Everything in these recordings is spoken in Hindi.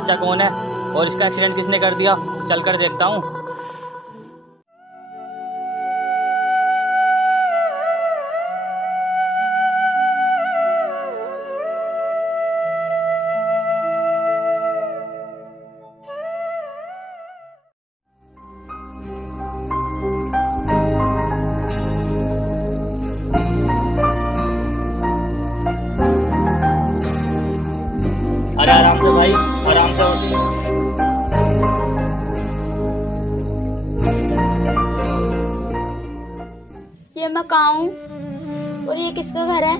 बच्चा कौन है और इसका एक्सीडेंट किसने कर दिया, चल कर देखता हूँ। अरे आराम से भाई, आराम से। ये मैं कहाँ हूँ और ये किसका घर है?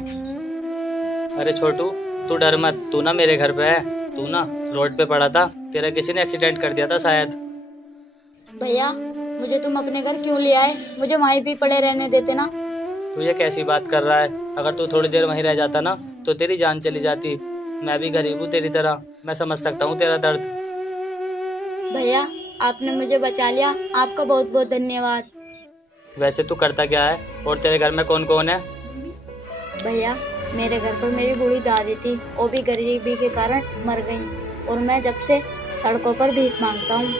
अरे छोटू, तू डर मत, तू ना मेरे घर पे है। तू ना रोड पे पड़ा था, तेरा किसी ने एक्सीडेंट कर दिया था शायद। भैया मुझे तुम अपने घर क्यों ले आए? मुझे वहीं भी पड़े रहने देते ना। तू ये कैसी बात कर रहा है? अगर तू थोड़ी देर वहीं रह जाता ना तो तेरी जान चली जाती। मैं भी गरीब हूँ तेरी तरह, मैं समझ सकता हूँ तेरा दर्द। भैया आपने मुझे बचा लिया, आपका बहुत बहुत धन्यवाद। वैसे तू करता क्या है और तेरे घर में कौन कौन है? भैया मेरे घर पर मेरी बूढ़ी दादी थी, वो भी गरीबी के कारण मर गई और मैं जब से सड़कों पर भीख मांगता हूँ।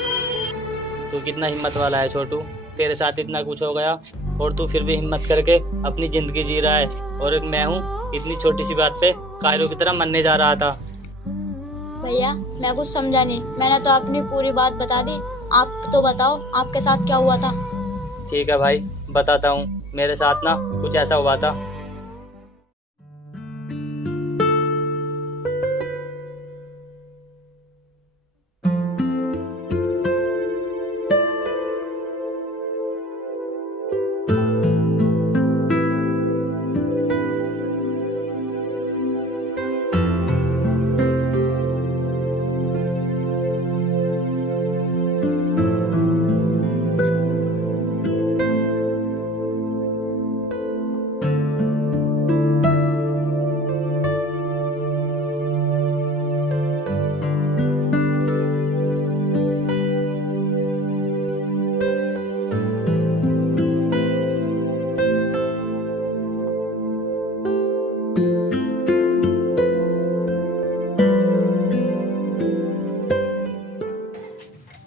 तू कितना हिम्मत वाला है छोटू, तेरे साथ इतना कुछ हो गया और तू फिर भी हिम्मत करके अपनी जिंदगी जी रहा है। और एक मैं हूँ, इतनी छोटी सी बात पे कायरों की तरह मरने जा रहा था। भैया मैं कुछ समझा नहीं, मैंने तो अपनी पूरी बात बता दी। आप तो बताओ आपके साथ क्या हुआ था? ठीक है भाई, बताता हूँ। मेरे साथ ना कुछ ऐसा हुआ था।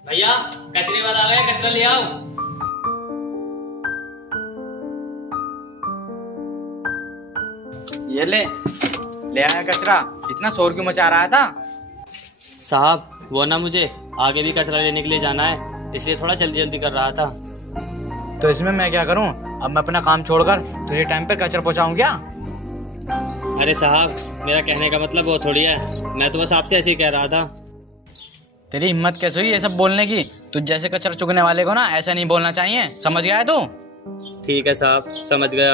भैया कचरे वाला आ गया, कचरा ले आओ। ये ले आया कचरा। इतना शोर क्यों मचा रहा था? साहब वो ना मुझे आगे भी कचरा लेने के लिए जाना है, इसलिए थोड़ा जल्दी जल्दी कर रहा था। तो इसमें मैं क्या करूं? अब मैं अपना काम छोड़कर तुझे टाइम पर कचरा पहुंचाऊं क्या? अरे साहब मेरा कहने का मतलब वो थोड़ी है, मैं तो बस आपसे ऐसे ही कह रहा था। तेरी हिम्मत कैसे हुई ये सब बोलने की? तुझ जैसे कचरा चुगने वाले को ना ऐसा नहीं बोलना चाहिए, समझ गया है तू? ठीक है साहब, समझ गया।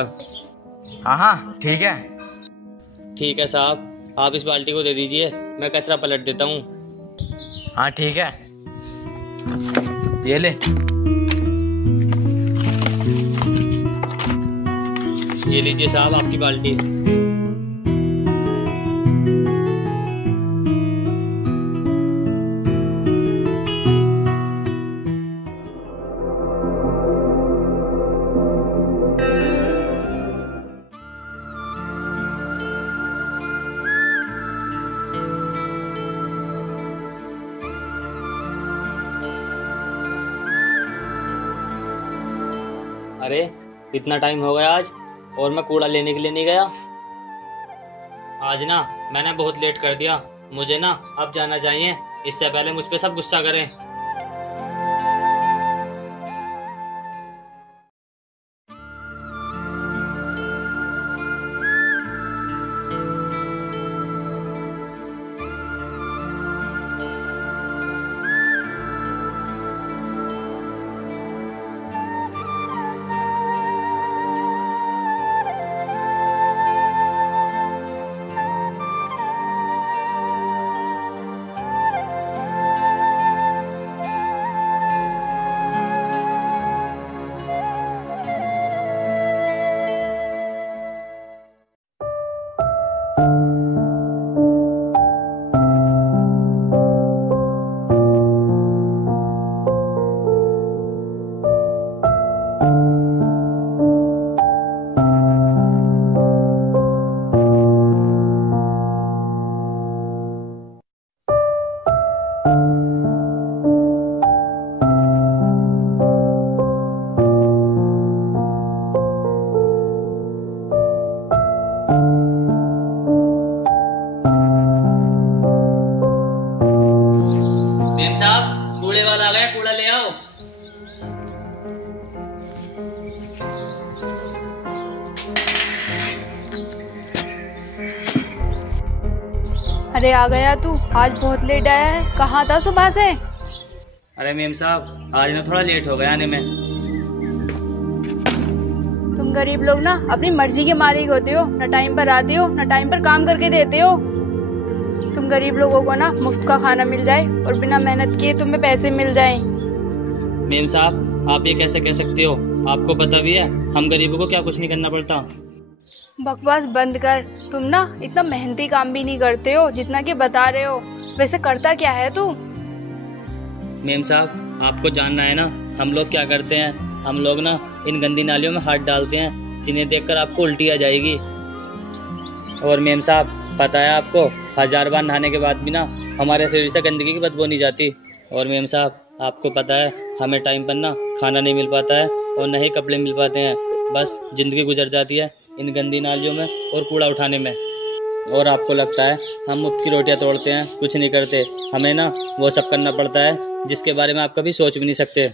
हाँ हाँ ठीक है। ठीक है साहब, आप इस बाल्टी को दे दीजिए, मैं कचरा पलट देता हूँ। हाँ ठीक है, ये ले। ये लीजिए साहब आपकी बाल्टी। अरे इतना टाइम हो गया आज और मैं कूड़ा लेने के लिए नहीं गया। आज ना मैंने बहुत लेट कर दिया, मुझे ना अब जाना चाहिए, इससे पहले मुझ पे सब गुस्सा करें। कूड़ा ले आओ। अरे आ गया तू, आज बहुत लेट आया है। कहाँ था सुबह से? अरे मेम साहब, आज ना थोड़ा लेट हो गया आने में। तुम गरीब लोग ना अपनी मर्जी के मालिक होते हो, न टाइम पर आते हो न टाइम पर काम करके देते हो। तुम गरीब लोगों को ना मुफ्त का खाना मिल जाए और बिना मेहनत किए तुम्हें पैसे मिल जाएं। मेम साहब, आप ये कैसे कह सकते हो? आपको पता भी है हम गरीबों को क्या कुछ नहीं करना पड़ता। बकवास बंद कर। तुम ना इतना मेहनती काम भी नहीं करते हो जितना कि बता रहे हो। वैसे करता क्या है तू? मेम साहब, आपको जानना है ना हम लोग क्या करते हैं? हम लोग ना इन गंदी नालियों में हाथ डालते हैं जिन्हें देखकर आपको उल्टी आ जाएगी। और मेम साहब, पता है आपको 1000 बार नहाने के बाद भी ना हमारे शरीर से गंदगी की बदबू नहीं जाती। और मेम साहब, आपको पता है हमें टाइम पर ना खाना नहीं मिल पाता है और न ही कपड़े मिल पाते हैं। बस जिंदगी गुजर जाती है इन गंदी नालियों में और कूड़ा उठाने में। और आपको लगता है हम मुफ्त की रोटियां तोड़ते हैं, कुछ नहीं करते। हमें ना वो सब करना पड़ता है जिसके बारे में आप कभी सोच भी नहीं सकते।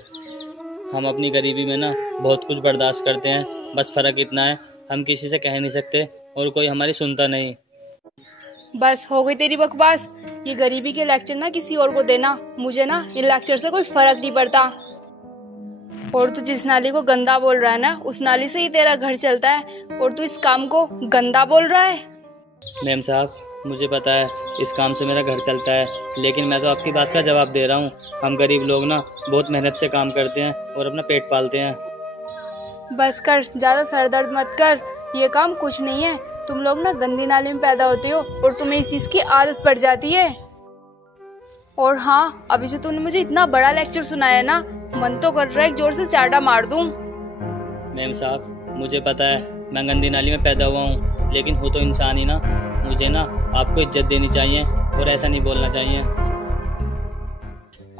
हम अपनी गरीबी में ना बहुत कुछ बर्दाश्त करते हैं। बस फ़र्क इतना है हम किसी से कह नहीं सकते और कोई हमारी सुनता नहीं। बस हो गई तेरी बकवास। ये गरीबी के लेक्चर ना किसी और को देना। मुझे ना इन लेक्चर से कोई फर्क नहीं पड़ता। और तू जिस नाली को गंदा बोल रहा है ना, उस नाली से ही तेरा घर चलता है और तू इस काम को गंदा बोल रहा है। मैम साहब, मुझे पता है इस काम से मेरा घर चलता है, लेकिन मैं तो आपकी बात का जवाब दे रहा हूँ। हम गरीब लोग ना बहुत मेहनत से काम करते हैं और अपना पेट पालते हैं। बस कर, ज्यादा सर दर्द मत कर। ये काम कुछ नहीं है। तुम लोग ना गंदी नाली में पैदा होते हो और तुम्हें इस चीज की आदत पड़ जाती है। और हाँ, अभी जो तूने मुझे इतना बड़ा लेक्चर सुनाया ना, मन तो कर रहा है एक जोर से चाटा मार दूं। मैम साहब, मुझे पता है मैं गंदी नाली में पैदा हुआ हूँ, लेकिन हो तो इंसान ही ना। मुझे ना आपको इज्जत देनी चाहिए और ऐसा नहीं बोलना चाहिए।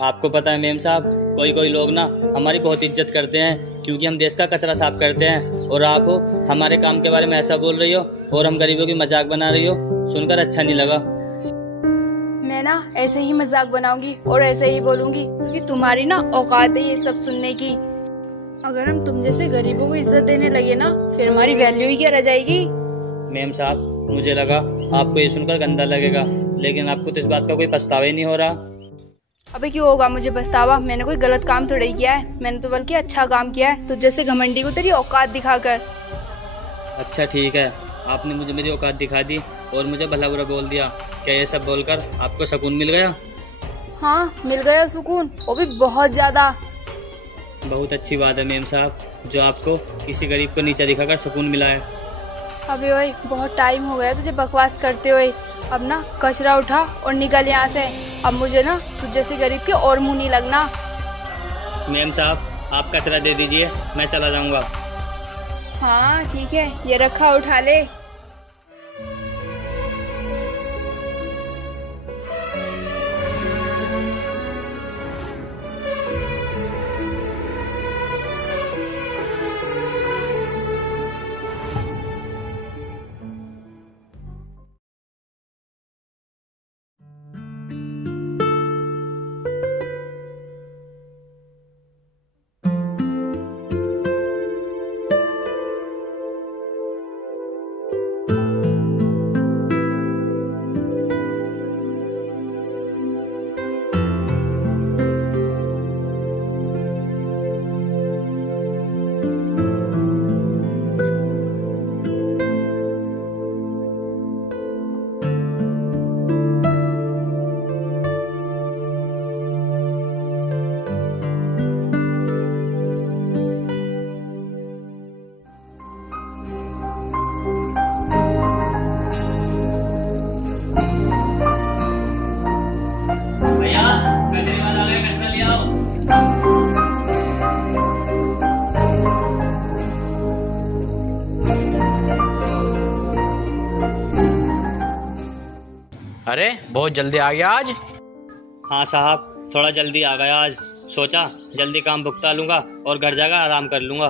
आपको पता है मेम साहब, कोई लोग ना हमारी बहुत इज्जत करते हैं क्योंकि हम देश का कचरा साफ करते हैं, और आप हो हमारे काम के बारे में ऐसा बोल रही हो और हम गरीबों की मजाक बना रही हो। सुनकर अच्छा नहीं लगा। मैं ना ऐसे ही मजाक बनाऊंगी और ऐसे ही बोलूंगी क्योंकि तुम्हारी ना औकात है ये सब सुनने की। अगर हम तुम जैसे गरीबों को इज्जत देने लगे ना, फिर हमारी वैल्यू ही क्या रह जाएगी। मैम साहब, मुझे लगा आपको ये सुनकर गंदा लगेगा, लेकिन आपको तो इस बात का कोई पछतावा ही नहीं हो रहा। अबे क्यों होगा मुझे पछतावा? मैंने कोई गलत काम थोड़ा ही किया है। मैंने तो बल्कि अच्छा काम किया है, तो जैसे घमंडी को तेरी औकात दिखाकर। अच्छा ठीक है, आपने मुझे मेरी औकात दिखा दी और मुझे भला बुरा बोल दिया। क्या ये सब बोलकर आपको सुकून मिल गया? हाँ, मिल गया सुकून, वो भी बहुत ज्यादा। बहुत अच्छी बात है मेम साहब, जो आपको किसी गरीब को नीचा दिखाकर सुकून मिला है। अबे ओए, बहुत टाइम हो गया तुझे बकवास करते हुए। अब ना कचरा उठा और निकल यहाँ से। अब मुझे ना तुझ जैसे गरीब के और मुंह नहीं लगना। मेम साहब, आप कचरा दे दीजिए, मैं चला जाऊंगा। हाँ ठीक है, ये रखा, उठा ले। अरे बहुत जल्दी आ गया आज। हाँ साहब, थोड़ा जल्दी आ गया आज। सोचा जल्दी काम भुगता लूंगा और घर जाकर आराम कर लूंगा।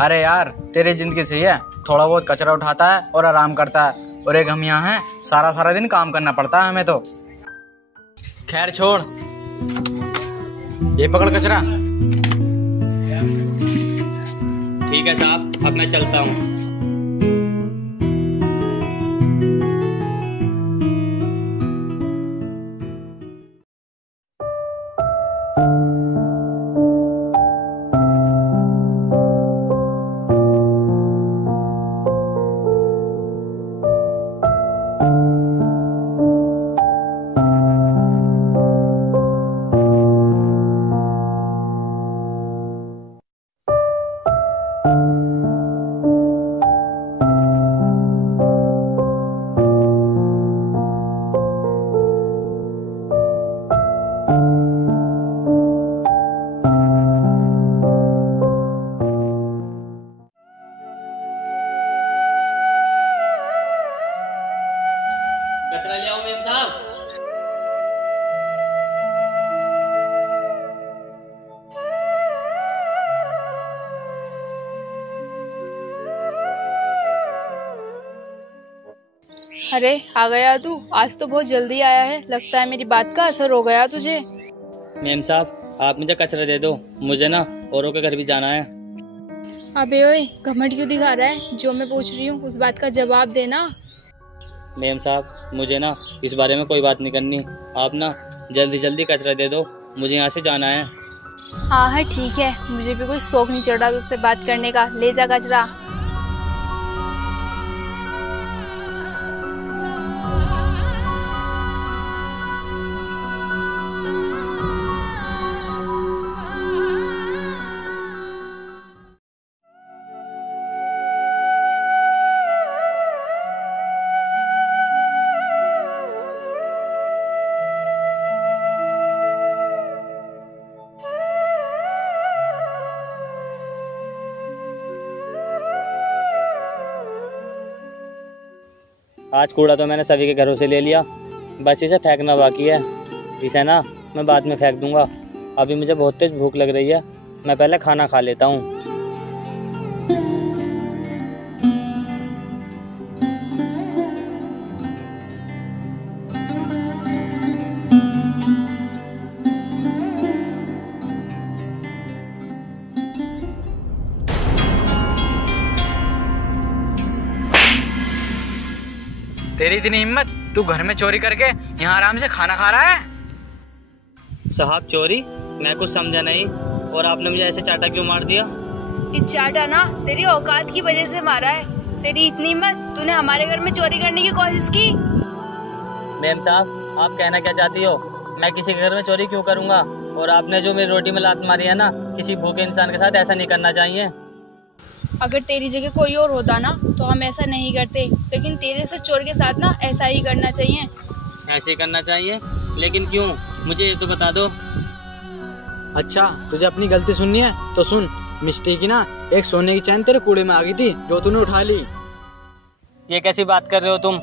अरे यार, तेरी जिंदगी सही है, थोड़ा बहुत कचरा उठाता है और आराम करता है, और एक हम यहाँ हैं सारा दिन काम करना पड़ता है हमें तो। खैर छोड़। ये पकड़ कचरा। ठीक है साहब, अब मैं चलता हूँ। कचरा ले आओ मेम साहब। अरे आ गया तू, आज तो बहुत जल्दी आया है। लगता है मेरी बात का असर हो गया तुझे। मेम साहब, आप मुझे कचरा दे दो, मुझे ना औरों के घर भी जाना है। अबे ओए, घमंड क्यों दिखा रहा है? जो मैं पूछ रही हूँ उस बात का जवाब देना। मेम साहब, मुझे ना इस बारे में कोई बात नहीं करनी। आप ना जल्दी जल्दी कचरा दे दो, मुझे यहाँ से जाना है। हाँ हाँ ठीक है, मुझे भी कोई शौक नहीं चढ़ रहा तुझसे बात करने का। ले जा कचरा। आज कूड़ा तो मैंने सभी के घरों से ले लिया, बस इसे फेंकना बाकी है। इसे ना मैं बाद में फेंक दूंगा। अभी मुझे बहुत तेज भूख लग रही है, मैं पहले खाना खा लेता हूँ। तेरी इतनी हिम्मत, तू घर में चोरी करके यहाँ आराम से खाना खा रहा है? साहब चोरी? मैं कुछ समझा नहीं, और आपने मुझे ऐसे चाटा क्यों मार दिया? ये चाटा ना तेरी औकात की वजह से मारा है। तेरी इतनी हिम्मत, तूने हमारे घर में चोरी करने की कोशिश की। मैम साहब, आप कहना क्या चाहती हो? मैं किसी के घर में चोरी क्यों करूँगा? और आपने जो मेरी रोटी में लात मारी है ना, किसी भूखे इंसान के साथ ऐसा नहीं करना चाहिए। अगर तेरी जगह कोई और होता ना तो हम ऐसा नहीं करते, लेकिन तेरे से चोर के साथ ना ऐसा ही करना चाहिए। ऐसे ही करना चाहिए? लेकिन क्यों? मुझे ये तो बता दो। अच्छा, तुझे अपनी गलती सुननी है तो सुन। मिस्टी की ना एक सोने की चैन तेरे कूड़े में आ गई थी, जो तूने उठा ली। ये कैसी बात कर रहे हो तुम?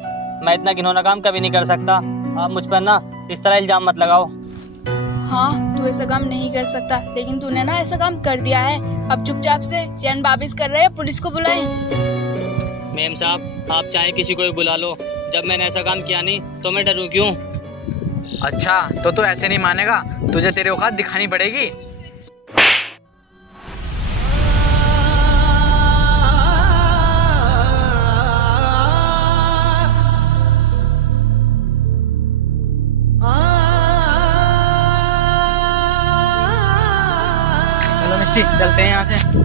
मैं इतना घिनौना काम कभी नहीं कर सकता। आप मुझ पर ना इस तरह इल्जाम मत लगाओ। हाँ, तू ऐसा काम नहीं कर सकता, लेकिन तूने ना ऐसा काम कर दिया है। अब चुपचाप से चैन वापिस कर रहे हैं, पुलिस को बुलाएं। मेम साहब, आप चाहे किसी को भी बुला लो, जब मैंने ऐसा काम किया नहीं तो मैं डरूं क्यों? अच्छा, तो तू ऐसे नहीं मानेगा, तुझे तेरी औकात दिखानी पड़ेगी। चलो मिस्टी, चलते हैं यहाँ से।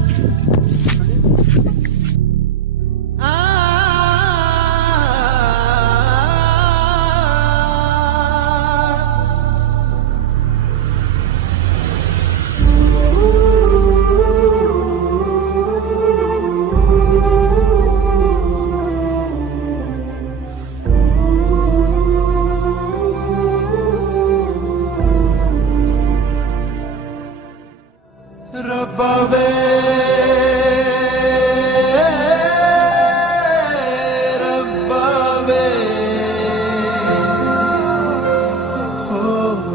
रब्बा वे रब्बा वे हो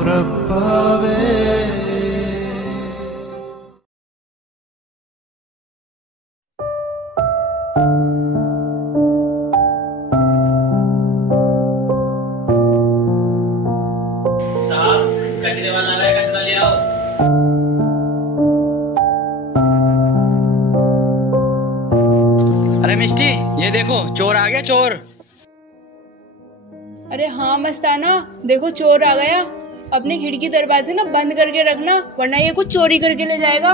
रब्बा वे। साहब, कचरे वाला आ रहा है, कचरा ले आओ। देखो चोर आ गया, चोर। अरे हाँ मस्ताना, देखो चोर आ गया। अपनी खिड़की दरवाजे ना बंद करके रखना, वरना ये कुछ चोरी करके ले जाएगा।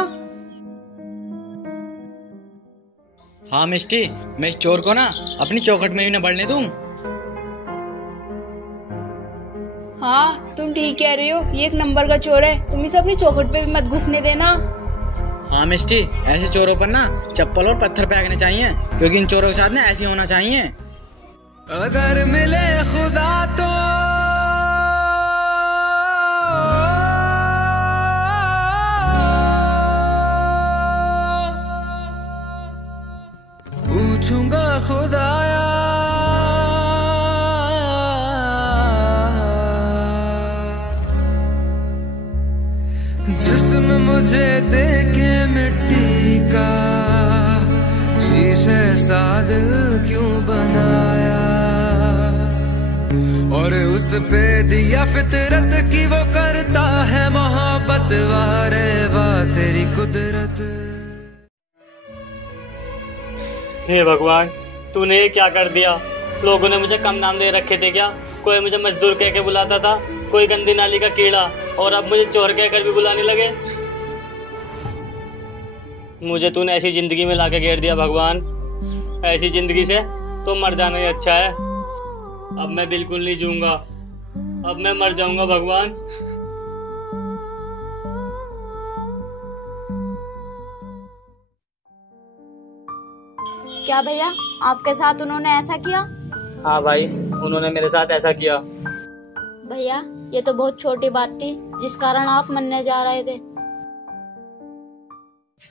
हाँ मिष्टी, मैं इस चोर को ना अपनी चौखट में भी न बढ़ने दूं। हाँ तुम ठीक कह रहे हो, ये एक नंबर का चोर है, तुम इसे अपनी चौखट पे भी मत घुसने देना। हाँ मिष्टी, ऐसे चोरों पर ना चप्पल और पत्थर फेंकने चाहिए, क्योंकि इन चोरों के साथ ना ऐसे होना चाहिए। अगर मिले खुदा तो पूछूंगा खुदाया जिस्म मुझे देके मिट्टी का, शीशे सा दिल क्यों बनाया, और उस पे दिया फितरत की वो करता है मोहब्बत, वारे वाह तेरी कुदरत। हे भगवान, तूने ये क्या कर दिया? लोगों ने मुझे कम नाम दे रखे थे क्या? कोई मुझे मजदूर कह के बुलाता था, कोई गंदी नाली का कीड़ा, और अब मुझे चोर कहकर भी बुलाने लगे। मुझे तूने ऐसी जिंदगी में लाके घेर दिया भगवान। ऐसी जिंदगी से तो मर जाना ही अच्छा है। अब मैं बिल्कुल नहीं जीऊंगा, अब मैं मर जाऊंगा भगवान। क्या भैया, आपके साथ उन्होंने ऐसा किया? हाँ भाई, उन्होंने मेरे साथ ऐसा किया। भैया ये तो बहुत छोटी बात थी जिस कारण आप मरने जा रहे थे।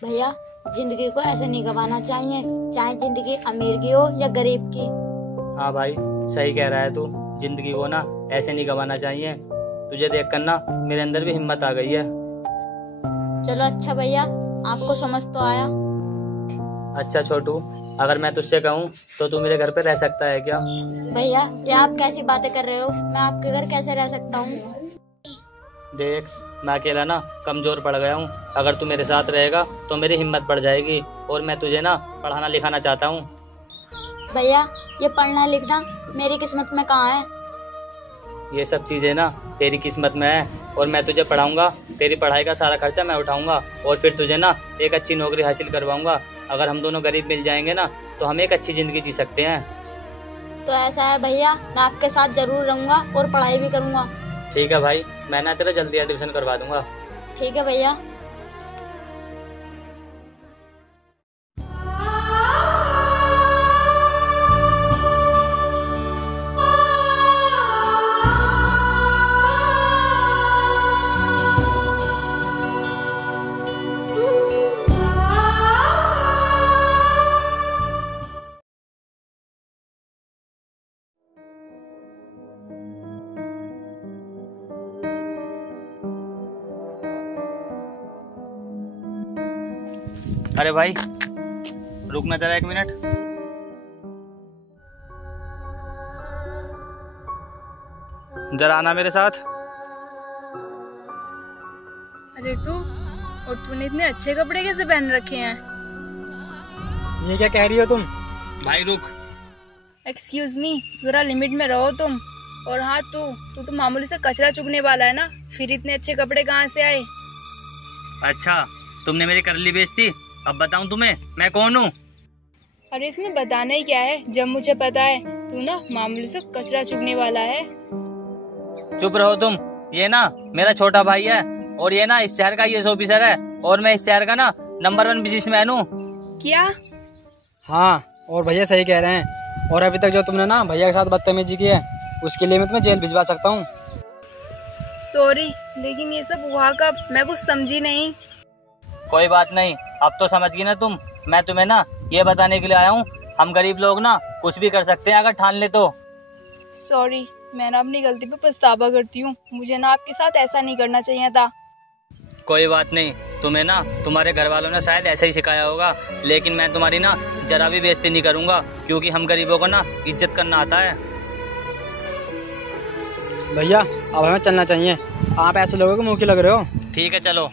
भैया जिंदगी को ऐसे नहीं गंवाना चाहिए, चाहे जिंदगी अमीर की हो या गरीब की। हाँ भाई, सही कह रहा है तू। जिंदगी को ना ऐसे नहीं गंवाना चाहिए। तुझे देखकर ना मेरे अंदर भी हिम्मत आ गई है। चलो अच्छा भैया, आपको समझ तो आया। अच्छा छोटू, अगर मैं तुझसे कहूँ तो तू मेरे घर पे रह सकता है क्या? भैया ये आप कैसी बातें कर रहे हो? मैं आपके घर कैसे रह सकता हूँ? देख, मैं अकेला ना कमजोर पड़ गया हूँ। अगर तू मेरे साथ रहेगा तो मेरी हिम्मत बढ़ जाएगी, और मैं तुझे ना पढ़ाना लिखाना चाहता हूँ। भैया ये पढ़ना लिखना मेरी किस्मत में कहाँ है? ये सब चीजें ना तेरी किस्मत में है, और मैं तुझे पढ़ाऊंगा। तेरी पढ़ाई का सारा खर्चा मैं उठाऊंगा, और फिर तुझे ना एक अच्छी नौकरी हासिल करवाऊंगा। अगर हम दोनों गरीब मिल जाएंगे ना तो हम एक अच्छी जिंदगी जी सकते हैं। तो ऐसा है भैया, मैं आपके साथ जरूर रहूंगा और पढ़ाई भी करूंगा। ठीक है भाई, मैं ना तेरा जल्दी एडमिशन करवा दूंगा। ठीक है भैया। अरे भाई रुक, मैं जरा 1 मिनट। जरा आना मेरे साथ। अरे तू, और तूने इतने अच्छे कपड़े कैसे पहन रखे हैं? ये क्या कह रही हो तुम? भाई रुक। एक्सक्यूज मी, जरा लिमिट में रहो तुम। और हाँ तू तो मामूली से कचरा चुगने वाला है ना, फिर इतने अच्छे कपड़े कहाँ से आए? अच्छा, तुमने मेरी करली बेइज्जती। अब बताऊं तुम्हें मैं कौन हूँ? अरे इसमें बताना ही क्या है, जब मुझे पता है तू ना मामूली से कचरा चुगने वाला है। चुप रहो तुम। ये ना मेरा छोटा भाई है, और ये ना इस शहर का IAS ऑफिसर है, और मैं इस शहर का ना नंबर 1 बिजनेसमैन हूँ। क्या? हाँ, और भैया सही कह रहे हैं। और अभी तक जो तुमने ना भैया के साथ बदतमीजी की है, उसके लिए मैं तुम्हें जेल भिजवा सकता हूँ। सॉरी, लेकिन ये सब हुआ कब? मैं कुछ समझी नहीं। कोई बात नहीं, अब तो समझ गई ना तुम। मैं तुम्हें ना ये बताने के लिए आया हूँ, हम गरीब लोग ना कुछ भी कर सकते हैं अगर ठान ले तो। सॉरी, मैं ना अपनी गलती पे पछतावा करती हूँ। मुझे ना आपके साथ ऐसा नहीं करना चाहिए था। कोई बात नहीं, तुम्हें ना तुम्हारे घर वालों ने शायद ऐसा ही सिखाया होगा, लेकिन मैं तुम्हारी ना जरा भी बेइज्जती नहीं करूँगा, क्योंकि हम गरीबों को ना इज्जत करना आता है। भैया अब हमें चलना चाहिए, आप ऐसे लोगों के मुँह की लग रहे हो। ठीक है चलो।